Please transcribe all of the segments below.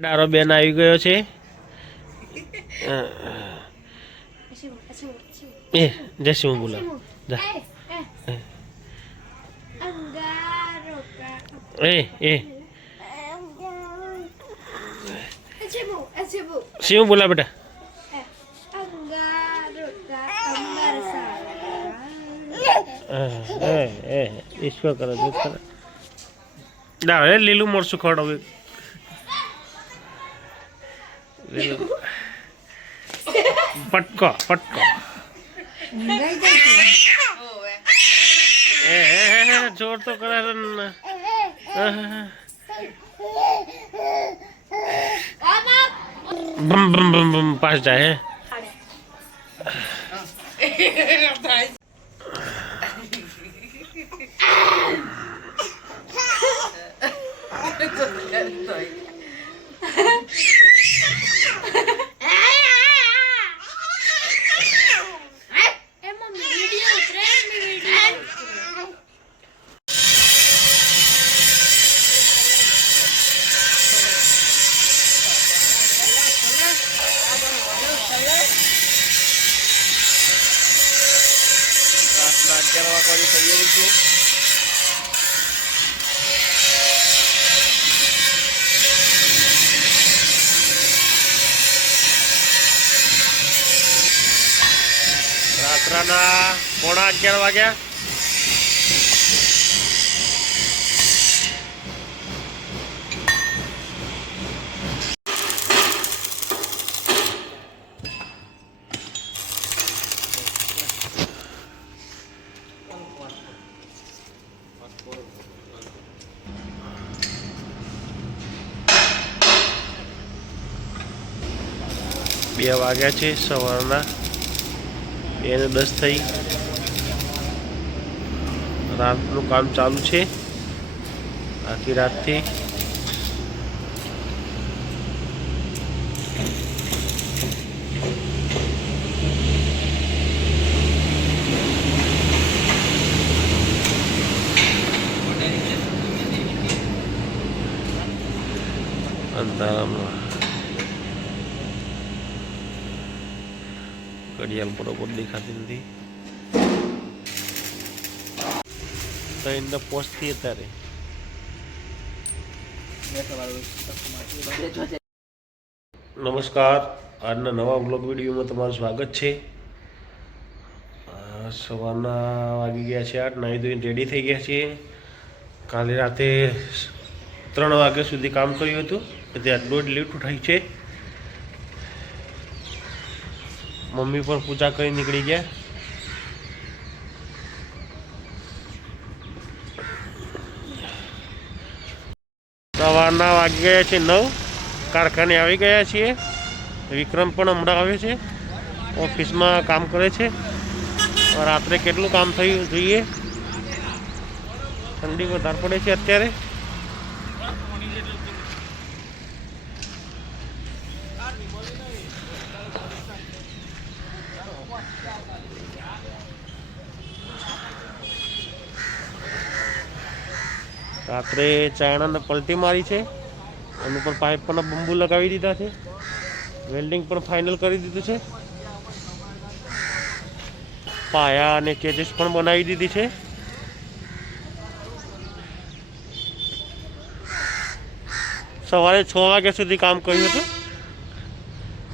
ડારો બેન આવી ગયો છે. એ જય હું બોલા. જા. એ એ. શું બોલા બેટા. એ એ ઈશ્વર કરો છે કરે. એ લીલું મરચું ખવડાવું. લીલું પટકો પટકો એ હે હે હે જોર તો કરે છે ને બમ બમ બમ બમ પાસ જાય હે રાતના અગિયાર વાગવાની તૈયારી છે રાત્રના પોણા અગિયાર વાગ્યા. બે વાગ્યા છે સવારના. બે ને દસ થઈ. રાતનું કામ ચાલુ છે. આખી રાતથી. અંધારામાં ઘડિયાળ બરોબર દેખાતી નથી. તો એને પહોંચતી અત્યારે. નમસ્કાર. આજના નવા બ્લોગ વિડીયોમાં તમારું સ્વાગત છે. સવારના વાગી ગયા છે આઠ, નાહી ધોઈને રેડી થઈ ગયા છીએ. કાલે રાતે ત્રણ વાગ્યા સુધી કામ કર્યું હતું આટલું જ લેટ ઉઠાઈ છે. મમ્મી પણ પૂજા કરી નીકળી ગયા. સવારના વાગી ગયા છે નવ. કારખાને આવી ગયા છીએ. વિક્રમ પણ હમણાં આવે છે. ઓફિસમાં કામ કરે છે. રાત્રે કેટલું કામ થયું જોઈએ? ઠંડી વધારે પડે છે અત્યારે. રાત્રે ચાયણાને પલટી મારી છે. એનું પણ પાઇપ પણ બંબુ લગાવી દીધા છે. વેલ્ડિંગ પણ ફાઇનલ કરી દીધું છે. પાયા અને કેજીસ પણ બનાવી દીધી છે. સવારે છ વાગ્યા સુધી કામ કર્યું હતું.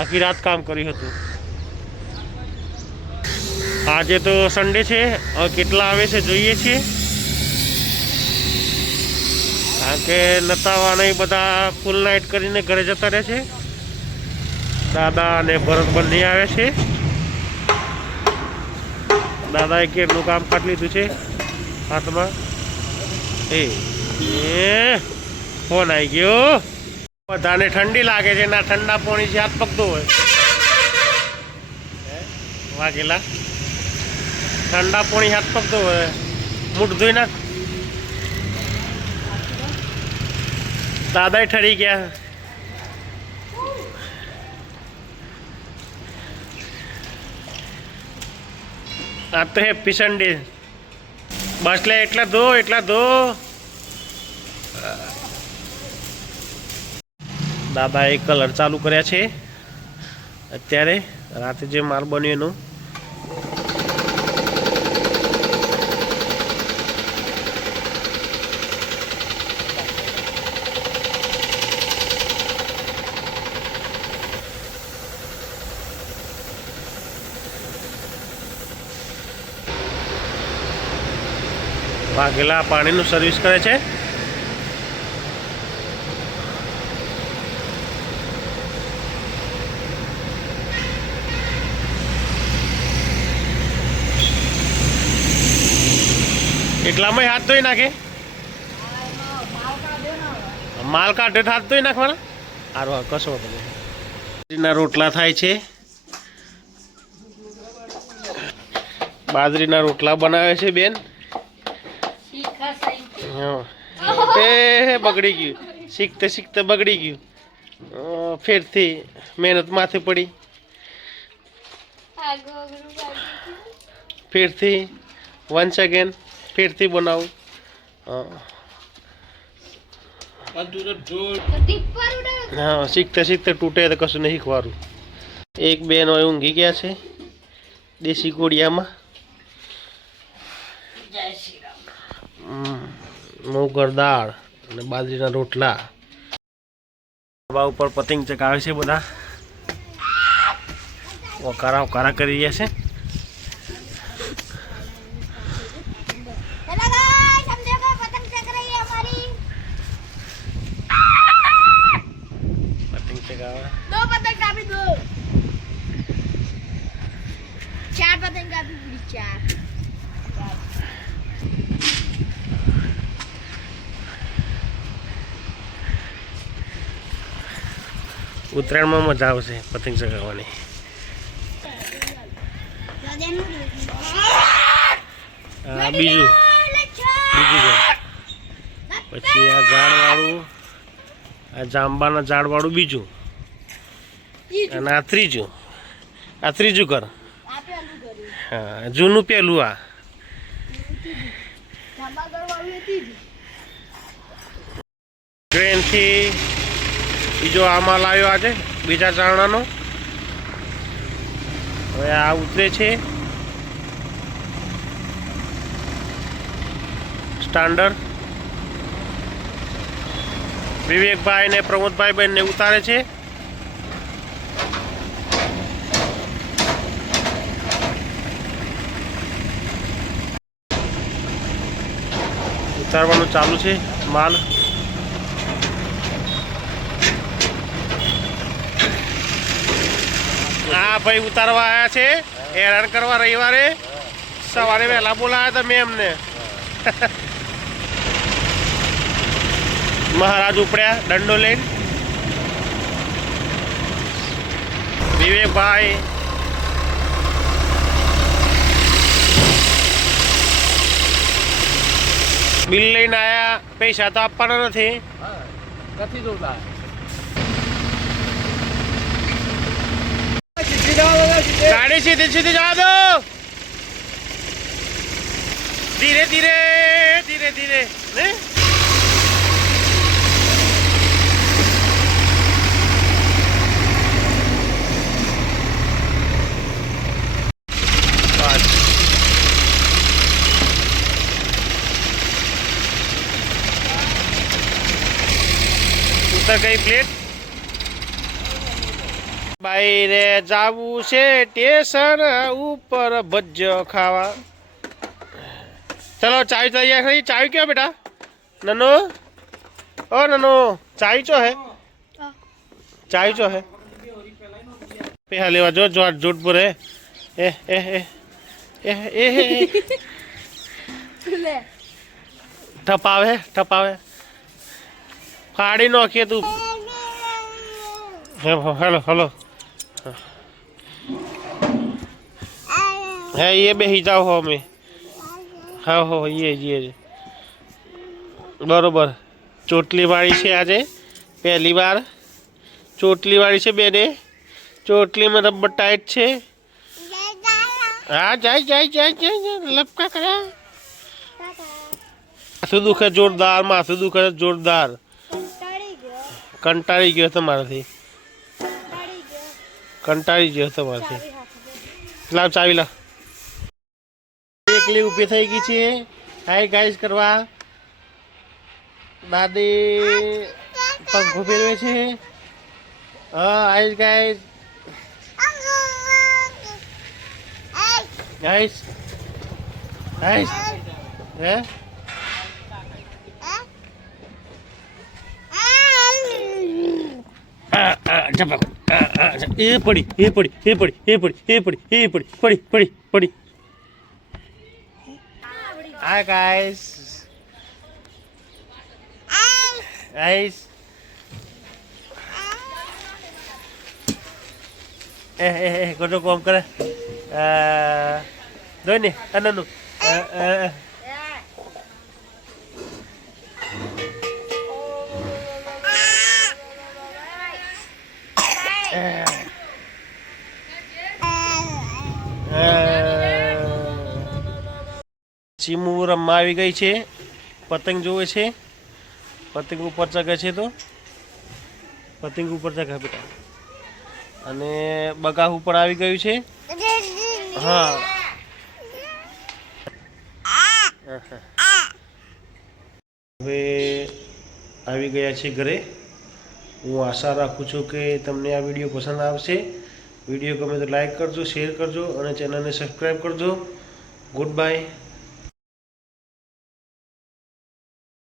આખી રાત કામ કર્યું હતું. આજે તો સન્ડે છે. કેટલા આવે છે જોઈએ છીએ. કારણ કે નતાવાના એ બધા ફૂલ નાઇટ કરીને ઘરે જતા રહે છે. દાદા અને ભરત બંને આવે છે. દાદાએ કેટલું કામ કાઢ લીધું છે હાથમાં? એ ફોન આવી ગયો. બધાને ઠંડી લાગે છે, ના ઠંડા પાણી છે, હાથ પકતો હોય? વાઘેલા? ઠંડા પાણી, હાથ પકતો હોય. મૂઠ ધોઈ નાખ. દાદાએ ઠરી ગયા આ તો હેપી સન્ડે બસ લે એટલા ધો એટલા ધો દાદાએ કલર ચાલુ કર્યા છે. અત્યારે રાતે જે માલ બન્યો એનું વાઘેલા પાણીનું સર્વિસ કરે છે. એટલામાં હાથ ધોઈ નાખે? માલ કાઢે હાથ ધોઈ નાખવાના? સારું હા કશો બાજરીના રોટલા થાય છે. બાજરીના રોટલા બનાવે છે બેન. એ બગડી ગયું. શીખતે શીખતે બગડી ગયું. ફેરથી મહેનત માથે પડી. ફેરથી વન્સ અગેન ફેરથી બનાવું. હા. હા શીખતે શીખતે તૂટે તો કશું નહીં શીખવાડું એક બેન હોય ઊંઘી ગયા છે દેશી કોડિયામાં મોગર દાળ અને બાજરીના રોટલા. ધાબા ઉપર પતંગ ચગાવે છે બધા. વકારા વકારા કરી રહ્યા છે. ઉત્તરાયણમાં મજા આવશે પતંગ ચગાવવાની. આ બીજું બીજું. પછી આ ઝાડવાળું આ જાંબાના ઝાડવાળું બીજું. અને આ ત્રીજું. આ ત્રીજું ઘર હા જૂનું પેલું આ. ટ્રેનથી બીજો આ માલ આવ્યો આજે, બીજા ચાણાનો હવે આ ઉતરે છે. સ્ટાન્ડર્ડ. વિવેકભાઈ ને પ્રમોદભાઈ બેનને ઉતારે છે. ઉતારવાનું ચાલુ છે માલ. હા ભાઈ ઉતારવા આવ્યા છે. હેરાન કરવા રવિવારે. સવારે વહેલા બોલાયા હતા મેં એમને. મહારાજ ઉપડ્યા દંડો લઈને. વિવેકભાઈ. બિલ લઈને આયા. પૈસા તો આપવાના નથી. નથી જોતા. ગાડી સીધી સીધી જવા દો. ધીરે ધીરે ધીરે ધીરે. ને બસ. પ્લેટ બાઈરે જાવું છે સ્ટેશન ઉપર ભજ્યો ખાવા. ચલો ચાવી તૈયાર થઈ ચાય ક્યાં બેટા? નનો? ઓ નનો ચાય ચો હે? ચાવી ચો હે? પેહા લેવા જો જો જોધપુર હે. એ એ એ એ એ ઠપાવે ઠપાવે. ફાડી નાખીએ તું. Hello hello. હા એ બેસી જાઓ હો અમે. હા હો એ જ એ બરોબર. ચોટલીવાળી છે આજે પહેલી વાર ચોટલીવાળી છે બેને. ચોટલીમાં રબર ટાઈટ છે. હા જાય જાય જાય જાય લપકા કર્યા. માથું દુખે જોરદાર માથું દુખે જોરદાર. કંટાળી ગયો તમારાથી. કંટાળી ગયો તમારાથી. લાવ ચાવી લાવ. એકલી ઊભી થઈ ગઈ છે હાય ગાઈસ કરવા. દાદી પંખો ફેરવે છે. હા આઈસ ગાઈસ ગાઈસ ગાઈસ હે? આ, આ, ઝપાક. આ, આ, ઝ- એ પડી એ પડી એ પડી એ પડી એ પડી એ પડી પડી પડી પડી હાય ગાઈસ ગાઈસ એ એ એ ગોટો કોમ કરે જોઈ ચીમુ રમવા આવી ગઈ છે. પતંગ જોવે છે. પતંગ ઉપર ચગે છે તો. પતંગ ઉપર ચગે બેટા. અને બગા ઉપર આવી ગયું છે. હા. હવે આવી ગયા છે ઘરે. હું આશા રાખું છું કે તમને આ વીડિયો પસંદ આવશે. વીડિયો ગમે તો લાઈક કરજો, શેર કરજો અને ચેનલને સબસ્ક્રાઈબ કરજો. Good bye